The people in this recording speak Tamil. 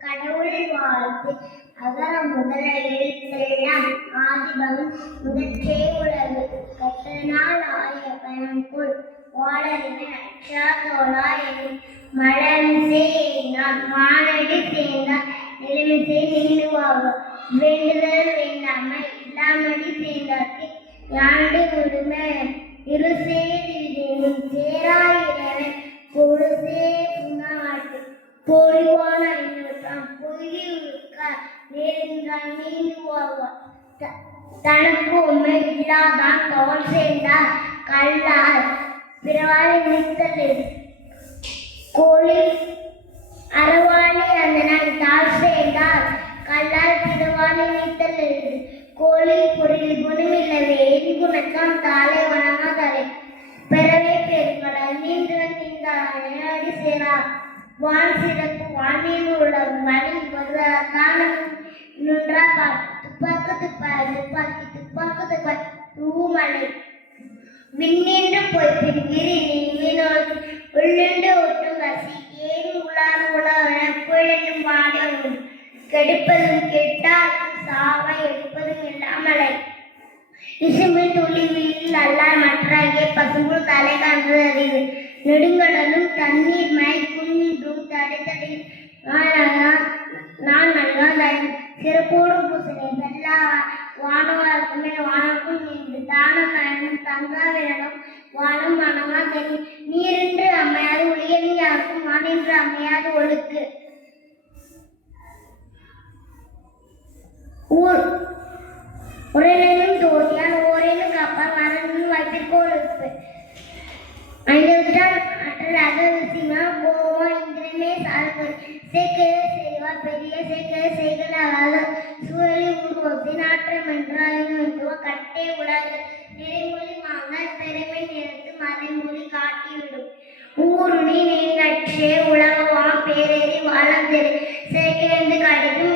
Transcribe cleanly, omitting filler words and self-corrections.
கடவுள் வாழ்த்து. அகர முதல எழுத்தெல்லாம் ஆதிபகவன் முதற்றே உலகு. கற்றனால் ஆய பயன்கொள் வாழறிவன் அற்றா தோழா எனும் மலமிசை எய்தான் மானடி சேர்ந்தார் நிலைமிசை நீண்டுவாக. வேண்டுதல் வேண்டாமை இல்லாமடி சேர்ந்தார்க்கு யானடி முழுமை இருசே திவிதேனும் சேராயிரவன் பொருசே புண்ணாட்டு பொறிவான ஐநூற்றாம் பொய்கி உழுக்க நேர்ந்தால் நீண்டுவாக. தனக்கு உண்மை இல்லாதான் தோல் சேர்ந்தார் கல்லார் பிறவாளி நிறுத்தல் கோழி அறவாளி அந்தனன் தாழ் சேர்ந்தார் கல்லால் பிறவாளி நீத்தல் எழுது. கோழி பொருளில் குணமில்லவே எரிகுணத்தான் தாளை வணங்காதலை பெறவே பெருங்கடல் நீந்தவன் நீந்தாடி சேரார் வான் சிறப்பு வானில் உள்ள மணி வருவதான நின்றா துப்பாக்கு துப்பாய் துப்பாக்கி துப்பாக்கு துப்பாய் தூமலை விண்ணின்று போய்பின் விரி நீ மீனோடு உள்ளின்று ஒட்டும் வசி ஏன் உலார் உலக புழலும் வாடி உண்டு கெடுப்பதும் கெட்டால் சாவை எடுப்பதும் இல்லாமலை இசுமி துளிவில் அல்லால் மற்றாகிய பசும்புல் தலை காண்பது அறிவு. நெடுங்கடலும் தண்ணீர் மழை குன்றும் தடை நான் நல்கான் சிறப்போடும் பூசனை வெல்லா வானவர்க்கு மேல் வானக்கும் நின்று தானம் நயனும் தங்காவிரனும் வானம் வணங்கா தனி நீரின்று அமையாது ஒளியனி யாருக்கும் வானின்று அமையாது ஒழுக்கு. உரையினும் தோழியான் ஓரேனும் காப்பான் மரனும் வைத்திருக்கோளுக்கு. ஐந்தால் அற்றல் அகவிசிமா கோவா இந்திரமே சார்பு சேக்கே செய்வா பெரிய சேக்கே செய்களாக சூழலி உருவத்தை நாற்றம் என்றாயுவ கட்டே உலக நிறைமொழி மாந்தால் பெருமை நிறுத்து மறைமொழி காட்டிவிடும். ஊருணி நீங்கற்றே உலகவாம் பேரேறி வாழந்தெரு சேக்கேந்து கடிக்கும்